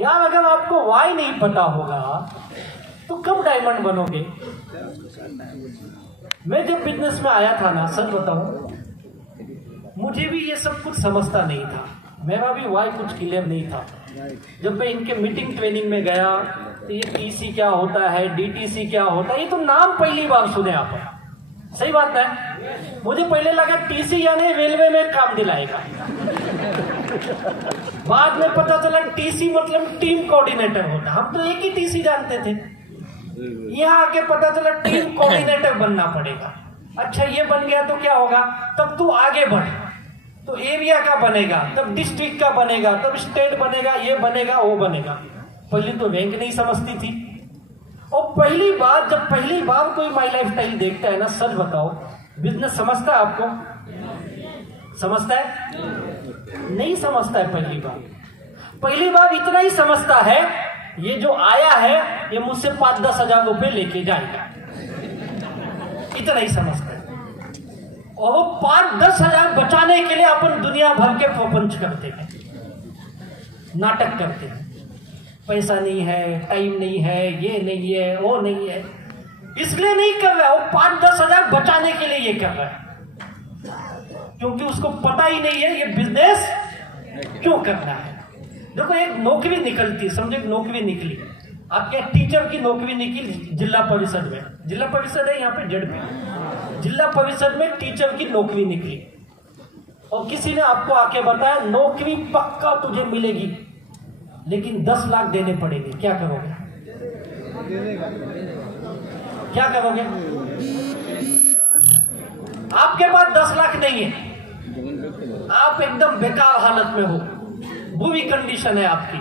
यार अगर आपको वाई नहीं पता होगा तो कब डायमंड बनोगे? मैं जब बिजनेस में आया था ना, सच बताऊं, मुझे भी ये सब कुछ समझता नहीं था। मेरा भी वाई कुछ क्लियर नहीं था। जब मैं इनके मीटिंग ट्रेनिंग में गया तो ये टीसी क्या होता है, डीटीसी क्या होता है, ये तो नाम पहली बार सुने आप। सही बात है। मुझे पहले लगा टीसी यानी रेलवे में काम दिलाएगा। बाद में पता चला टीसी मतलब टीम कोऑर्डिनेटर होता। हम तो एक ही टीसी जानते थे। यहाँ आके पता चला टीम कोऑर्डिनेटर बनना पड़ेगा। अच्छा ये बन गया तो क्या होगा? तब तू आगे बढ़, तो एरिया का बनेगा, तब डिस्ट्रिक्ट का बनेगा, तब स्टेट बनेगा, ये बनेगा वो बनेगा। पहले तो रैंक नहीं समझती थी। और जब पहली बार कोई माई लाइफ स्टाइल देखता है ना, सच बताओ, बिजनेस समझता है आपको? समझता है? नहीं समझता है। पहली बार इतना ही समझता है, ये जो आया है ये मुझसे 5-10 हजार रुपए लेके जाएगा, इतना ही समझता है। और वो 5-10 हजार बचाने के लिए अपन दुनिया भर के प्रपंच करते हैं, नाटक करते हैं। पैसा नहीं है, टाइम नहीं है, ये नहीं है, वो नहीं है, इसलिए नहीं कर रहा है। वो 5-10 हजार बचाने के लिए ये कर रहा है, क्योंकि उसको पता ही नहीं है ये बिजनेस क्यों करना है। देखो एक नौकरी निकलती, समझो एक नौकरी निकली, आपके टीचर की नौकरी निकली जिला परिषद में। जिला परिषद है यहाँ पे जेडपी। जिला परिषद में टीचर की नौकरी निकली और किसी ने आपको आके बताया नौकरी पक्का तुझे मिलेगी, लेकिन 10 लाख देने पड़ेंगे। क्या करोगे? क्या करोगे? आपके पास 10 लाख नहीं है, आप एकदम बेकार हालत में हो, बुरी कंडीशन है आपकी।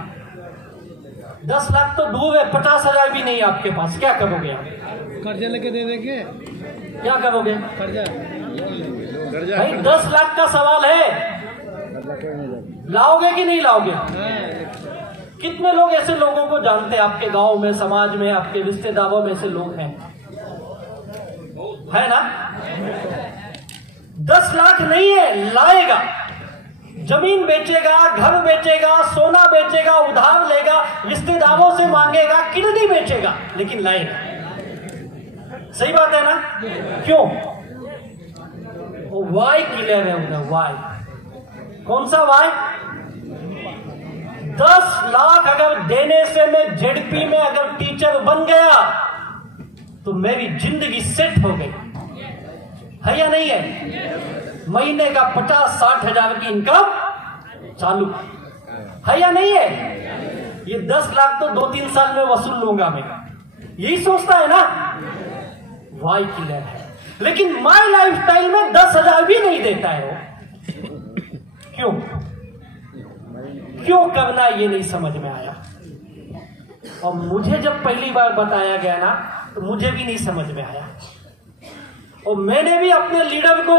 10 लाख तो दूर है, 50 हजार भी नहीं आपके पास। क्या करोगे आप? कर्जा लेके दे देंगे। क्या करोगे? कर्जा भाई 10 लाख का सवाल है, लाओगे कि नहीं लाओगे? कितने लोग ऐसे लोगों को जानते हैं आपके गांव में, समाज में, आपके रिश्तेदारों में ऐसे लोग हैं? है ना? 10 लाख नहीं है, लाएगा। जमीन बेचेगा, घर बेचेगा, सोना बेचेगा, उधार लेगा, रिश्तेदारों से मांगेगा, किडनी बेचेगा, लेकिन लाएगा। सही बात है ना? क्यों? वो वाई क्लियर है उधर। वाई कौन सा वाई? 10 लाख अगर देने से मैं जेडपी में अगर टीचर बन गया तो मेरी जिंदगी सेट हो गई। है या नहीं है? महीने का 50-60 हजार की इनकम चालू है या नहीं है? ये 10 लाख तो 2-3 साल में वसूल लूंगा मैं, यही सोचता है ना? वाई क्लियर है। लेकिन माई लाइफ स्टाइल में 10 हजार भी नहीं देता है वो। क्यों? क्यों करना ये नहीं समझ में आया। और मुझे जब पहली बार बताया गया ना तो मुझे भी नहीं समझ में आया। और मैंने भी अपने लीडर को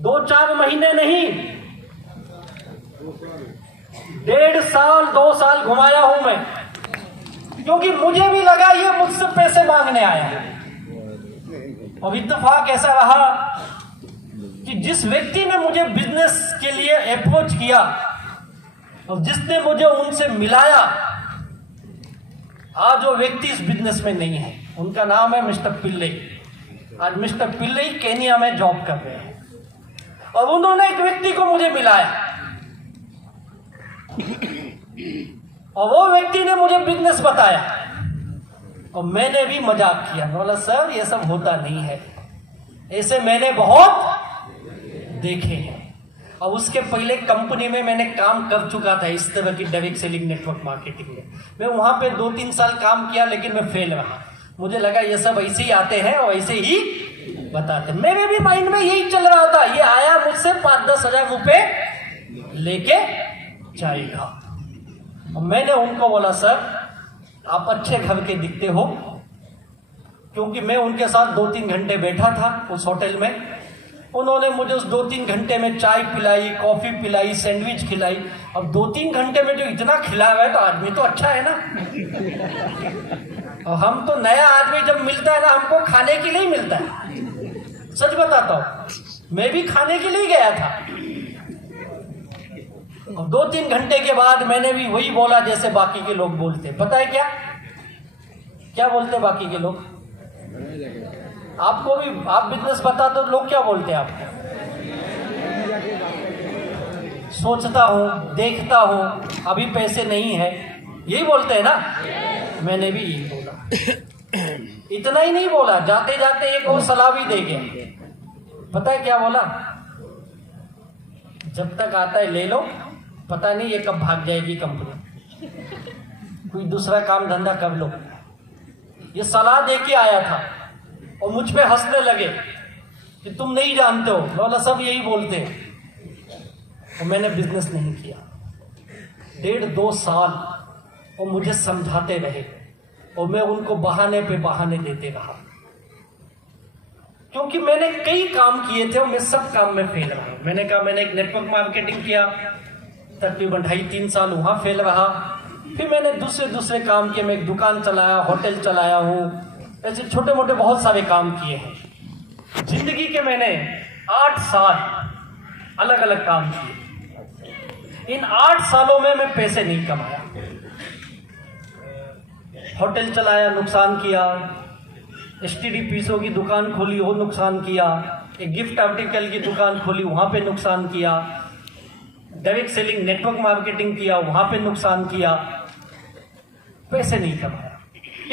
2-4 महीने नहीं, 1.5 साल 2 साल घुमाया हूं मैं, क्योंकि मुझे भी लगा ये मुझसे पैसे मांगने आया है। और इत्तेफाक ऐसा रहा कि जिस व्यक्ति ने मुझे बिजनेस के लिए अप्रोच किया और जिसने मुझे उनसे मिलाया, आज वो व्यक्ति इस बिजनेस में नहीं है। उनका नाम है मिस्टर पिल्ले। आज मिस्टर पिल्ले केनिया में जॉब कर रहे हैं और उन्होंने एक व्यक्ति को मुझे मिलाया और वो व्यक्ति ने मुझे बिजनेस बताया और मैंने भी मजाक किया। बोला सर ये सब होता नहीं है, ऐसे मैंने बहुत देखे हैं। और उसके पहले कंपनी में मैंने काम कर चुका था इस तरह की डायरेक्ट सेलिंग नेटवर्क मार्केटिंग में। मैं वहां पे 2-3 साल काम किया, लेकिन मैं फेल रहा। मुझे लगा ये सब ऐसे ही आते हैं और ऐसे ही बताते। मेरे भी माइंड में यही चल रहा था, ये आया मुझसे 5-10 हजार रुपए लेके जाएगा। और मैंने उनको बोला सर आप अच्छे घर के दिखते हो, क्योंकि मैं उनके साथ 2-3 घंटे बैठा था उस होटल में। उन्होंने मुझे उस 2-3 घंटे में चाय पिलाई, कॉफी पिलाई, सैंडविच खिलाई। अब 2-3 घंटे में जो इतना खिला हुआ है तो आदमी तो अच्छा है ना। और हम तो नया आदमी जब मिलता है ना, हमको खाने के लिए ही मिलता है। सच बताता हूं, मैं भी खाने के लिए गया था। और 2-3 घंटे के बाद मैंने भी वही बोला जैसे बाकी के लोग बोलते। पता है क्या क्या बोलते बाकी के लोग? आपको भी आप बिजनेस बता दो, लोग क्या बोलते हैं आपको? सोचता हूं, देखता हूं, अभी पैसे नहीं है, यही बोलते हैं ना। मैंने भी यही बोला। इतना ही नहीं बोला, जाते जाते एक और सलाह भी दे गया। पता है क्या बोला? जब तक आता है ले लो, पता नहीं ये कब भाग जाएगी कंपनी, कोई दूसरा काम धंधा कर लो। ये सलाह दे के आया था और मुझ पे हंसने लगे कि तुम नहीं जानते हो। बोला सब यही बोलते हैं। और मैंने बिजनेस नहीं किया 1.5-2 साल, और मुझे समझाते रहे और मैं उनको बहाने पे बहाने देते रहा, क्योंकि मैंने कई काम किए थे और मैं सब काम में फेल रहा। मैंने कहा मैंने एक नेटवर्क मार्केटिंग किया, तकरीबन 2.5-3 साल वहां फेल रहा। फिर मैंने दूसरे काम किए, मैं एक दुकान चलाया, होटल चलाया हूं, ऐसे छोटे मोटे बहुत सारे काम किए हैं। जिंदगी के मैंने 8 साल अलग अलग काम किए। इन 8 सालों में मैं पैसे नहीं कमाया। होटल चलाया, नुकसान किया। एसटीडी पीसों की दुकान खोली, वो नुकसान किया। एक गिफ्ट आर्टिकल की दुकान खोली, वहां पे नुकसान किया। डायरेक्ट सेलिंग नेटवर्क मार्केटिंग किया, वहां पे नुकसान किया। पैसे नहीं कमाया।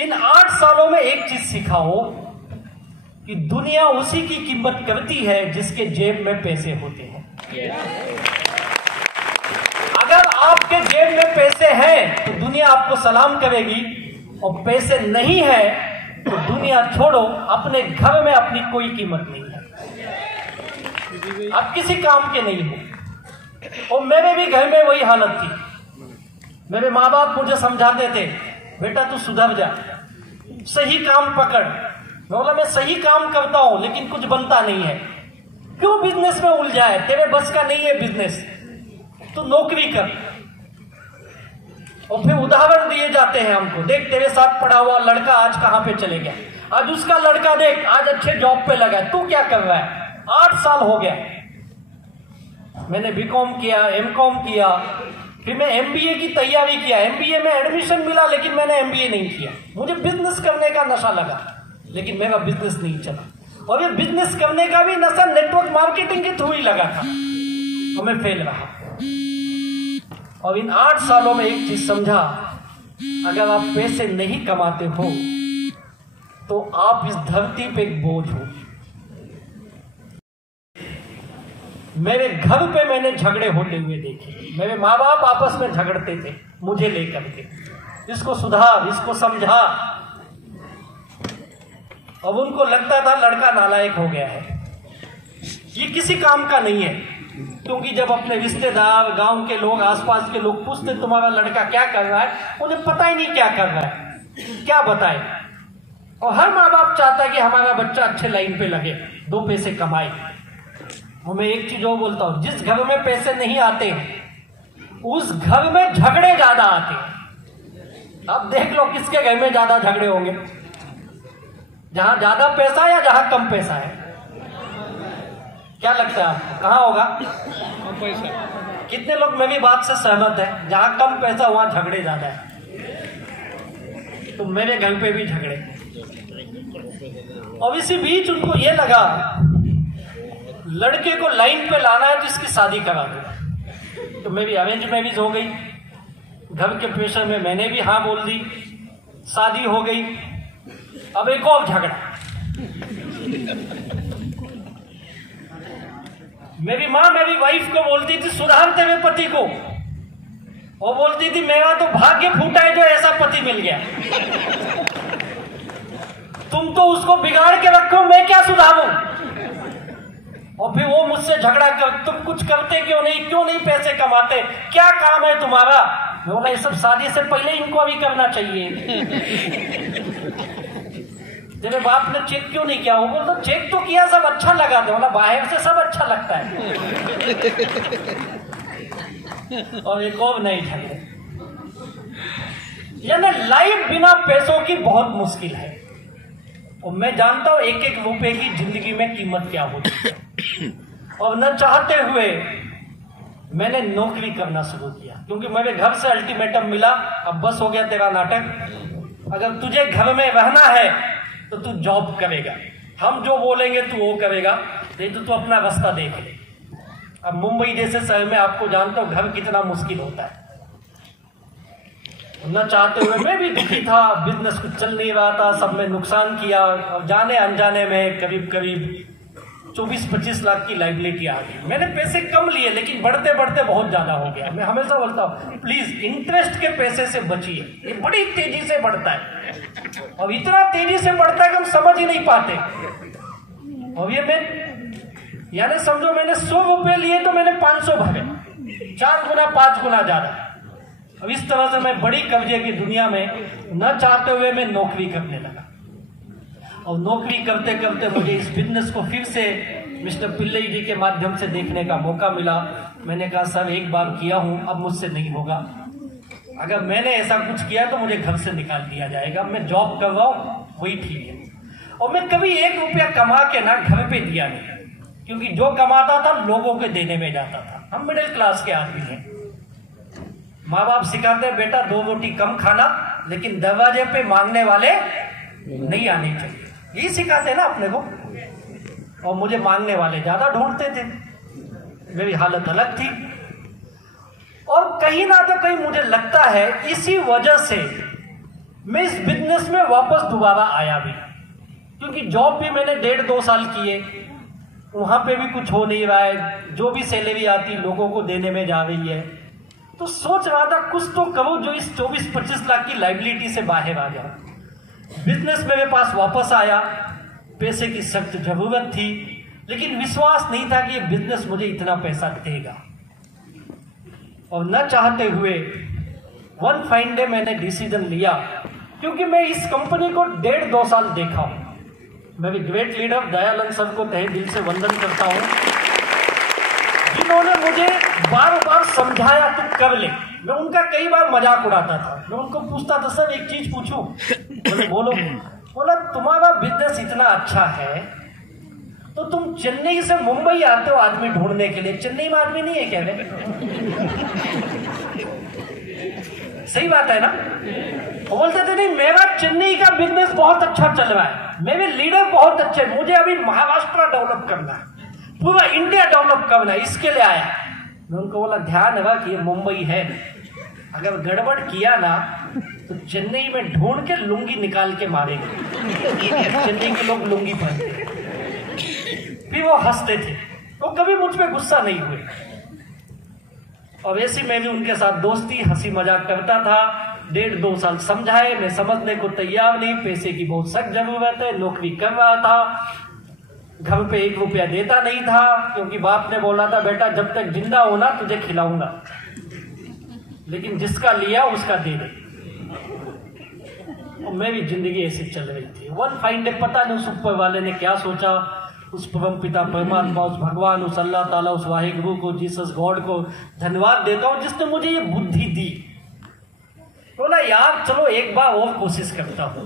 इन 8 सालों में एक चीज सीखा हो कि दुनिया उसी की कीमत करती है जिसके जेब में पैसे होते हैं। अगर आपके जेब में पैसे हैं तो दुनिया आपको सलाम करेगी, और पैसे नहीं है तो दुनिया छोड़ो, अपने घर में अपनी कोई कीमत नहीं है। आप किसी काम के नहीं हो। और मेरे भी घर में वही हालत थी। मेरे माँ बाप मुझे समझाते थे, बेटा तू सुधर जा, सही काम पकड़। मैं बोला मैं सही काम करता हूं लेकिन कुछ बनता नहीं है। क्यों बिजनेस में उलझा है? तेरे बस का नहीं है बिजनेस, तू नौकरी कर। और फिर उदाहरण दिए जाते हैं हमको, देख तेरे साथ पढ़ा हुआ लड़का आज कहां पे चले गया, आज उसका लड़का देख आज अच्छे जॉब पे लगा है, तू क्या कर रहा है? 8 साल हो गया मैंने बीकॉम किया, एमकॉम किया, फिर मैं एमबीए की तैयारी किया। एमबीए में एडमिशन मिला लेकिन मैंने एमबीए नहीं किया। मुझे बिजनेस करने का नशा लगा लेकिन मेरा बिजनेस नहीं चला। और ये बिजनेस करने का भी नशा नेटवर्क मार्केटिंग के थ्रू ही लगा था और मैं फेल रहा। और इन 8 सालों में एक चीज समझा, अगर आप पैसे नहीं कमाते हो तो आप इस धरती पे एक बोझ हो। मेरे घर पे मैंने झगड़े होते हुए देखे। मेरे माँ बाप आपस में झगड़ते थे मुझे लेकर के, इसको सुधार, इसको समझा। अब उनको लगता था लड़का नालायक हो गया है, ये किसी काम का नहीं है। क्योंकि जब अपने रिश्तेदार, गांव के लोग, आसपास के लोग पूछते तुम्हारा लड़का क्या कर रहा है, उन्हें पता ही नहीं क्या कर रहा है, क्या बताए। और हर माँ बाप चाहता है कि हमारा बच्चा अच्छे लाइन पे लगे, 2 पैसे कमाए। और मैं एक चीज और बोलता हूं, जिस घर में पैसे नहीं आते उस घर में झगड़े ज्यादा आते हैं। अब देख लो किसके घर में ज्यादा झगड़े होंगे, जहां ज्यादा पैसा या जहां कम पैसा है? क्या लगता है आपको, कहां होगा? कम पैसा। कितने लोग मेरी बात से सहमत है? जहां कम पैसा वहां झगड़े ज्यादा है। तो मेरे घर पे भी झगड़े। और इसी बीच उनको ये लगा लड़के को लाइन पे लाना है तो इसकी शादी करा दो। तो मेरी अरेंज मैरिज हो गई। घर के प्रेशर में मैंने भी हाँ बोल दी, शादी हो गई। अब एक और झगड़ा। मेरी माँ मेरी वाइफ को बोलती थी सुधार तेरे पति को, वो बोलती थी मेरा तो भाग्य फूटा है जो ऐसा पति मिल गया। तुम तो उसको बिगाड़ के रखो, मैं क्या सुधारूं? और फिर वो मुझसे झगड़ा कर, तुम कुछ करते क्यों नहीं पैसे कमाते, क्या काम है तुम्हारा? मैं बोला ये सब शादी से पहले इनको अभी करना चाहिए। तेरे बाप ने चेक क्यों नहीं किया? वो बोलता चेक तो किया, सब अच्छा लगा था। बोला बाहर से सब अच्छा लगता है। और एक और नहीं झगड़े। यानी लाइफ बिना पैसों की बहुत मुश्किल है। और मैं जानता हूं एक एक रुपए की जिंदगी में कीमत क्या होती है। और न चाहते हुए मैंने नौकरी करना शुरू किया, क्योंकि मेरे घर से अल्टीमेटम मिला, अब बस हो गया तेरा नाटक, अगर तुझे घर में रहना है तो तू जॉब करेगा, हम जो बोलेंगे तू वो करेगा, नहीं तो तू अपना रास्ता देख ले। अब मुंबई जैसे शहर में आपको जानते हो घर कितना मुश्किल होता है, न चाहते हुए मैं भी दुखी था, बिजनेस कुछ चल नहीं रहा था, सब में नुकसान किया, और जाने अनजाने में करीब करीब 24-25 लाख की लाइबिलिटी आ गई। मैंने पैसे कम लिए लेकिन बढ़ते बढ़ते बहुत ज्यादा हो गया। मैं हमेशा बोलता हूँ प्लीज इंटरेस्ट के पैसे से बचिए, ये बड़ी तेजी से बढ़ता है और इतना तेजी से बढ़ता है कि हम समझ ही नहीं पाते। और ये मैं यानी समझो मैंने 100 रुपए लिए तो मैंने 500 भरे, 4 गुना 5 गुना ज्यादा। अब इस तरह से मैं बड़ी कब्जे की दुनिया में न चाहते हुए मैं नौकरी करने लगा, और नौकरी करते करते मुझे इस बिजनेस को फिर से मिस्टर पिल्लई जी के माध्यम से देखने का मौका मिला। मैंने कहा सर एक बार किया हूं, अब मुझसे नहीं होगा, अगर मैंने ऐसा कुछ किया तो मुझे घर से निकाल दिया जाएगा, मैं जॉब कर रहा हूं वही ठीक है। और मैं कभी 1 रुपया कमा के ना घर पे दिया नहीं, क्योंकि जो कमाता था लोगों के देने में जाता था। हम मिडिल क्लास के आदमी हैं, माँ बाप सिखाते हैं बेटा 2 रोटी कम खाना, लेकिन दरवाजे पे मांगने वाले नहीं आने चाहिए, यही सिखाते हैं ना अपने को। और मुझे मांगने वाले ज्यादा ढूंढते थे, मेरी हालत अलग थी। और कहीं ना तो कहीं मुझे लगता है इसी वजह से मैं इस बिजनेस में वापस दोबारा आया भी, क्योंकि जॉब भी मैंने 1.5-2 साल किए, वहां पे भी कुछ हो नहीं रहा है, जो भी सैलरी आती लोगों को देने में जा रही है। तो सोच रहा था कुछ तो करूं जो इस 24-25 लाख की लाइबिलिटी से बाहर आ जाए। बिजनेस मेरे पास वापस आया, पैसे की सख्त जरूरत थी, लेकिन विश्वास नहीं था कि ये बिजनेस मुझे इतना पैसा देगा। और न चाहते हुए वन फाइन डे मैंने डिसीजन लिया, क्योंकि मैं इस कंपनी को 1.5-2 साल देखा हूं। मैं भी ग्रेट लीडर दयानंद सर को तहे दिल से वंदन करता हूं, जिन्होंने मुझे बार बार समझाया तू कर ले। मैं उनका कई बार मजाक उड़ाता था, मैं उनको पूछता था सर एक चीज पूछूं, बोले बोलो। बोला तुम्हारा बिजनेस इतना अच्छा है तो तुम चेन्नई से मुंबई आते हो आदमी ढूंढने के लिए, चेन्नई में आदमी नहीं है क्या रे? सही बात है ना? वो बोलते थे नहीं मेरा चेन्नई का बिजनेस बहुत अच्छा चल रहा है, मेरे लीडर बहुत अच्छे, मुझे अभी महाराष्ट्र डेवलप करना है, पूरा इंडिया डेवलप करना है, इसके लिए आया। मैं उनको बोला ध्यान रखा कि ये मुंबई है, अगर गड़बड़ किया ना तो चेन्नई में ढूंढ के लुंगी निकाल के मारेंगे। चेन्नई के लोग लुंगी पहनते, फिर वो हंसते थे, वो कभी मुझ पे गुस्सा नहीं हुए। और वैसे मैं भी उनके साथ दोस्ती हंसी मजाक करता था। 1.5-2 साल समझाए, मैं समझने को तैयार नहीं, पैसे की बहुत सख्त जरूरत है, नौकरी कर रहा था, घर पे 1 रुपया देता नहीं था, क्योंकि बाप ने बोला था बेटा जब तक जिंदा होना तुझे खिलाऊंगा, लेकिन जिसका लिया उसका दे दे। और मेरी जिंदगी ऐसी चल रही थी। वन फाइन डे पता नहीं उस ऊपर वाले ने क्या सोचा, उस परम पिता परमात्मा, उस भगवान, उस अल्लाह ताला, उस वाहिगुरु को, जीसस गॉड को धन्यवाद देता हूं जिसने मुझे ये बुद्धि दी। बोला यार चलो एक बार और कोशिश करता हूं।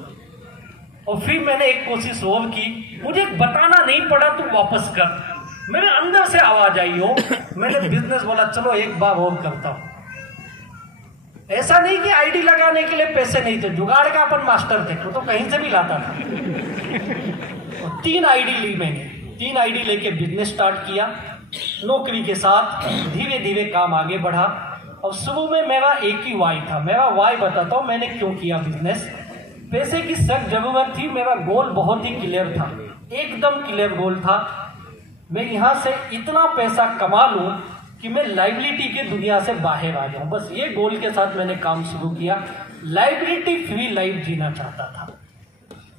और फिर मैंने एक कोशिश और की, मुझे बताना नहीं पड़ा तू वापस कर, मेरे अंदर से आवाज आई हो। मैंने बिजनेस बोला चलो एक बार और करता हूं। ऐसा नहीं कि आईडी लगाने के लिए पैसे नहीं थे, जुगाड़ का अपन मास्टर थे, तो कहीं से भी लाता था। और 3 आईडी ली मैंने, 3 आईडी लेके बिजनेस स्टार्ट किया। नौकरी के साथ धीरे धीरे काम आगे बढ़ा। और शुरू में मेरा एक ही वाई था। मेरा वाई बताता हूं मैंने क्यों किया बिजनेस। पैसे की सख्त जरूरत थी, मेरा गोल बहुत ही क्लियर था, एकदम क्लियर गोल था। मैं यहां से इतना पैसा कमा लूं कि मैं लाइबिलिटी के दुनिया से बाहर आ जाऊं, बस ये गोल के साथ मैंने काम शुरू किया। लाइबिलिटी फ्री लाइफ जीना चाहता था।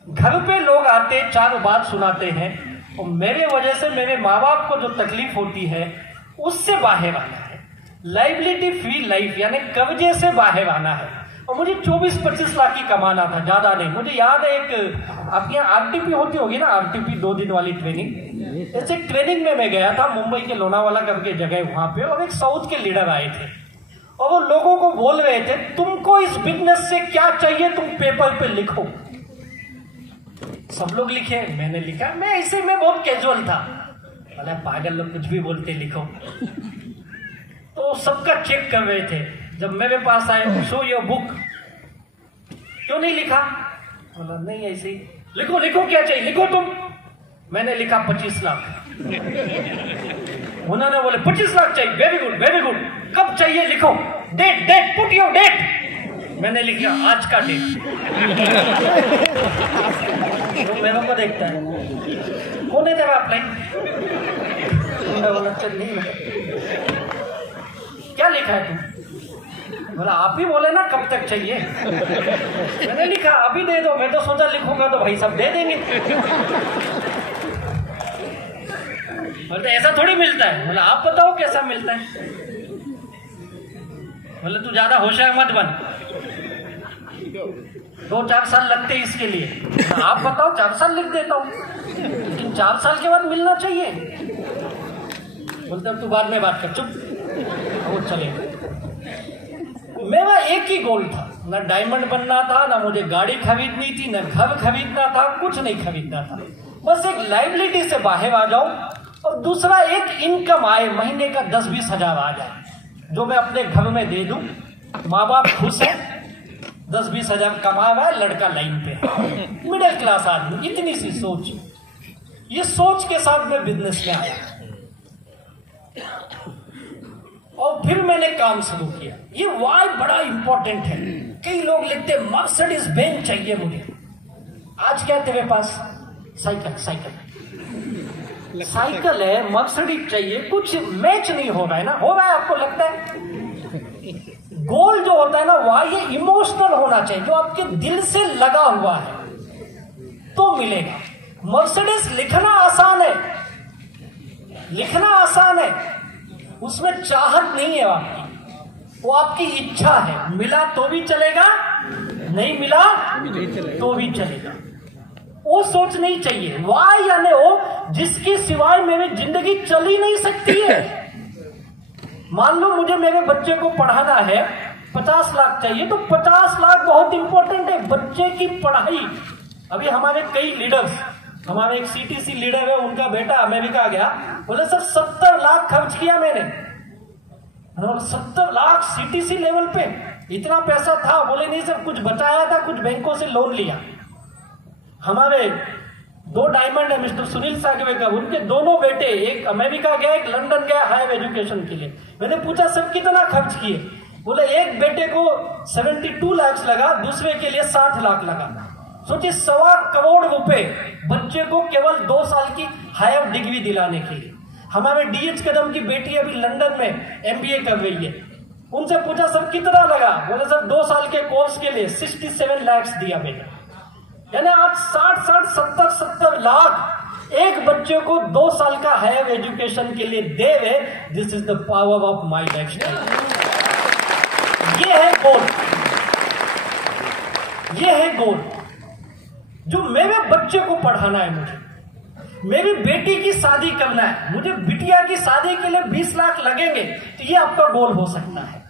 घर पे लोग आते 4 बात सुनाते हैं, और मेरे वजह से मेरे माँ बाप को जो तकलीफ होती है उससे बाहर आना है। लाइबिलिटी फ्री लाइफ यानी कर्जे से बाहर आना है। और मुझे 24-25 लाख की कमाना था, ज्यादा नहीं। मुझे याद है एक आपके यहाँ आरटीपी होती होगी ना, आरटीपी 2 दिन वाली ट्रेनिंग, ऐसे ट्रेनिंग में मैं गया था मुंबई के लोनावाला करके जगह, वहां पे, और एक साउथ के लीडर आए थे और वो लोगों को बोल रहे थे तुमको इस बिजनेस से क्या चाहिए तुम पेपर पे लिखो। सब लोग लिखे, मैंने लिखा, मैं ऐसे में बहुत कैजुअल था, बोला पागल लोग कुछ भी बोलते लिखो। तो सबका चेक कर रहे थे। जब मेरे पास आए, शो योर बुक, क्यों नहीं लिखा? बोला नहीं ऐसे ही। लिखो लिखो, क्या चाहिए लिखो तुम। मैंने लिखा 25 लाख। उन्होंने बोले 25 लाख चाहिए, वेरी गुड वेरी गुड, कब चाहिए लिखो, date date put your date. मैंने लिखा आज का डेट। तो मेरे को देखता है, कौन है तेरा अप्लाई? बोला चल नहीं, क्या लिखा है तुम? बोला आप ही बोले ना कब तक चाहिए। मैंने लिखा अभी दे दो। मैं तो सोचा लिखूंगा तो भाई सब दे देंगे। बोलते ऐसा थोड़ी मिलता है। बोला आप बताओ कैसा मिलता है। बोले तू ज्यादा होशियार मत बन, 2-4 साल लगते हैं इसके लिए। आप बताओ, 4 साल लिख देता हूँ, लेकिन 4 साल के बाद मिलना चाहिए। बोलते अब तू बाद में बात कर, चुप। वो चले। मेरा एक ही गोल था, ना डायमंड बनना था, ना मुझे गाड़ी खरीदनी थी, ना घर खरीदना था, कुछ नहीं खरीदना था। बस एक लाइबिलिटी से बाहर आ जाऊं और दूसरा एक इनकम आए, महीने का 10-20 हजार आ जाए, जो मैं अपने घर में दे दूं। माँ बाप खुश है, 10-20 हजार कमा हुआ है, लड़का लाइन पे है, मिडिल क्लास आदमी। इतनी सी सोच, ये सोच के साथ मैं बिजनेस में आया और फिर मैंने काम शुरू किया। ये वाई बड़ा इंपॉर्टेंट है। कई लोग लिखते हैं मर्सिडीज बेंज चाहिए मुझे। आज क्या है तेरे पास? साइकिल। साइकिल है, मर्सिडीज चाहिए, कुछ मैच नहीं हो रहा है ना? हो रहा है आपको लगता है? गोल जो होता है ना, वह ये इमोशनल होना चाहिए, जो आपके दिल से लगा हुआ है तो मिलेगा। मर्सिडीज लिखना आसान है, लिखना आसान है, उसमें चाहत नहीं है आपकी, वो आपकी इच्छा है। मिला तो भी चलेगा, नहीं मिला तो भी चलेगा। वो सोच नहीं चाहिए, वाह यानी वो जिसके सिवाय मेरी जिंदगी चल ही नहीं सकती है। मान लो मुझे मेरे बच्चे को पढ़ाना है, 50 लाख चाहिए, तो 50 लाख बहुत इंपॉर्टेंट है। बच्चे की पढ़ाई, अभी हमारे कई लीडर्स, हमारे एक सीटीसी लीडर है, उनका बेटा अमेरिका गया, बोले सर 70 लाख खर्च किया मैंने। 70 लाख सीटीसी लेवल पे, इतना पैसा था? बोले नहीं सर, कुछ बचाया था, कुछ बैंकों से लोन लिया। हमारे 2 डायमंड है मिस्टर सुनील सागवेकर, उनके दोनों बेटे, एक अमेरिका गया, एक लंदन गया हायर एजुकेशन के लिए। मैंने पूछा सर कितना खर्च किए? बोले एक बेटे को 72 लाख लगा, दूसरे के लिए 60 लाख लगा। सोचिए 1.25 करोड़ रुपए बच्चे को केवल 2 साल की हायर डिग्री दिलाने के लिए। हमारे डीएच कदम की बेटी अभी लंदन में एमबीए कर रही है, उनसे पूछा सर कितना लगा? बोले सर 2 साल के कोर्स के लिए 67 लाख दिया मैंने। यानी आज 60-70 लाख एक बच्चे को 2 साल का हायर एजुकेशन के लिए दे रहे। This is the power of my lifestyle. ये है गोल, ये है गोल जो मेरे बच्चे को पढ़ाना है, मुझे मेरी बेटी की शादी करना है, मुझे बिटिया की शादी के लिए 20 लाख लगेंगे, तो ये आपका गोल हो सकता है।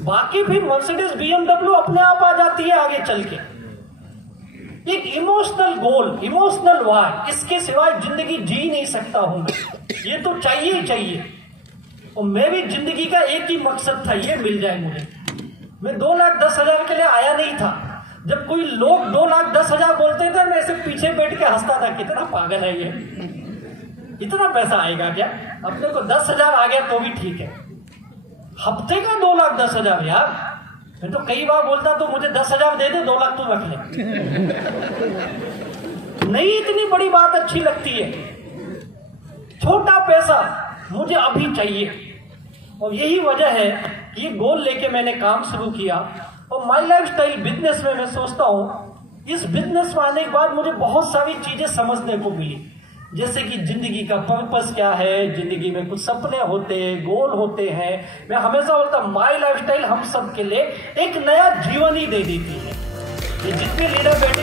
बाकी भी मर्सिडीज BMW अपने आप आ जाती है आगे चल के। एक इमोशनल गोल, इमोशनल वार, इसके सिवाय जिंदगी जी नहीं सकता हूं मैं, ये तो चाहिए ही चाहिए। और मेरी जिंदगी का एक ही मकसद था, ये मिल जाए मुझे। मैं 2,10,000 के लिए आया नहीं था। जब कोई लोग 2,10,000 बोलते थे, मैं ऐसे पीछे बैठ के हंसता था, कितना पागल है ये, इतना पैसा आएगा क्या? अपने को 10,000 आ गया तो भी ठीक है, हफ्ते का 2,10,000 यार। मैं तो कई बार बोलता तो मुझे 10,000 दे दे, 2 लाख तू रख ले। नहीं, इतनी बड़ी बात अच्छी लगती है, छोटा पैसा मुझे अभी चाहिए। और यही वजह है कि ये गोल लेके मैंने काम शुरू किया। और माई लाइफस्टाइल बिजनेस में मैं सोचता हूं, इस बिजनेस में आने के बाद मुझे बहुत सारी चीजें समझने को मिली, जैसे कि जिंदगी का पर्पस क्या है, जिंदगी में कुछ सपने होते हैं, गोल होते हैं। मैं हमेशा बोलता हूं माई लाइफस्टाइल हम सब के लिए एक नया जीवन ही दे देती है। ये जितने लीडर बैठे